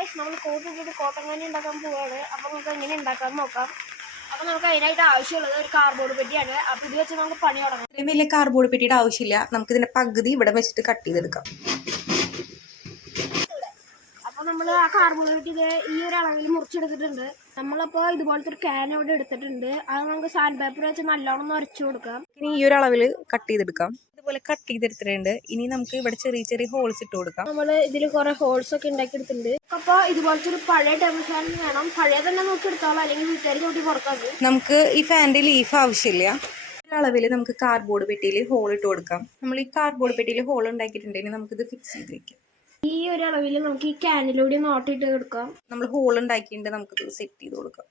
Guys നമ്മൾ കോട്ടിട്ടിട്ട് കോട്ടങ്ങാനി ഉണ്ടാക്കാൻ പോവാണ്. അപ്പോൾ നമുക്ക് എങ്ങനെ ഉണ്ടാക്കാൻ നോക്കാം. അപ്പോൾ നമുക്ക് അതിനായിട്ട് ആവശ്യമുള്ളത് ഒരു കാർഡ്ബോർഡ് പെട്ടിയാണ്. അപ്പോൾ ഇത് വെച്ച് നമുക്ക് പണി തുടങ്ങാം. ഇത്രയും വലിയ കാർഡ്ബോർഡ് പെട്ടിയുടെ ആവശ്യമില്ല. നമുക്കിതിൻ്റെ പകുതി ഇവിടെ വെച്ചിട്ട് കട്ട് ചെയ്തെടുക്കാം. അപ്പോൾ നമ്മൾ ആ കാർഡ്ബോർഡ് പെട്ടി ഈ ഒരു അളവിൽ മുറിച്ചെടുത്തിട്ടുണ്ട്. നമ്മളപ്പോൾ ഇതുപോലത്തെ ഒരു ക്യാൻ ഇവിടെ എടുത്തിട്ടുണ്ട്. അത് നമുക്ക് സാൻഡ് പേപ്പർ വെച്ച് നല്ലോണം ഉരച്ചു കൊടുക്കാം. ഇനി ഈ ഒരു അളവിൽ കട്ട് ചെയ്തെടുക്കാം. ഇതുപോലെ കട്ട് ചെയ്തെടുത്തിട്ടുണ്ട്. ഇനി നമുക്ക് ഇവിടെ ചെറിയ ചെറിയ ഹോൾസ് ഇട്ട് കൊടുക്കാം. നമ്മൾ ഇതിൽ കുറേ ഹോൾസ് ഒക്കെ ഉണ്ടാക്കിയെടുത്തിട്ടുണ്ട്. അപ്പോൾ ഇതുപോലത്തെ ഒരു പഴയ ടേബിൾ ഫാൻ വേണം. പഴയ തന്നെ നോക്കി എടുത്തോളാം, അല്ലെങ്കിൽ വീട്ടുകാർ നോക്കി പുറത്താക്കും. നമുക്ക് ഈ ഫാനിൻ്റെ ലീഫ് ആവശ്യമില്ല. അളവിൽ നമുക്ക് കാർഡ്ബോർഡ് പെട്ടിയിൽ ഹോൾ ഇട്ട് കൊടുക്കാം. നമ്മൾ ഈ കാർഡ്ബോർഡ് പെട്ടിയിൽ ഹോൾ ഉണ്ടാക്കിയിട്ടുണ്ടെങ്കിൽ നമുക്കിത് ഫിക്സ് ചെയ്ത് വെക്കാം. ഈ ഒരു അളവിൽ നമുക്ക് ഈ ക്യാനിലൂടെ നോട്ടിട്ട് കൊടുക്കാം. നമ്മൾ ഹോൾ ഉണ്ടാക്കിയിട്ട് നമുക്കിത് സെറ്റ് ചെയ്ത് കൊടുക്കാം.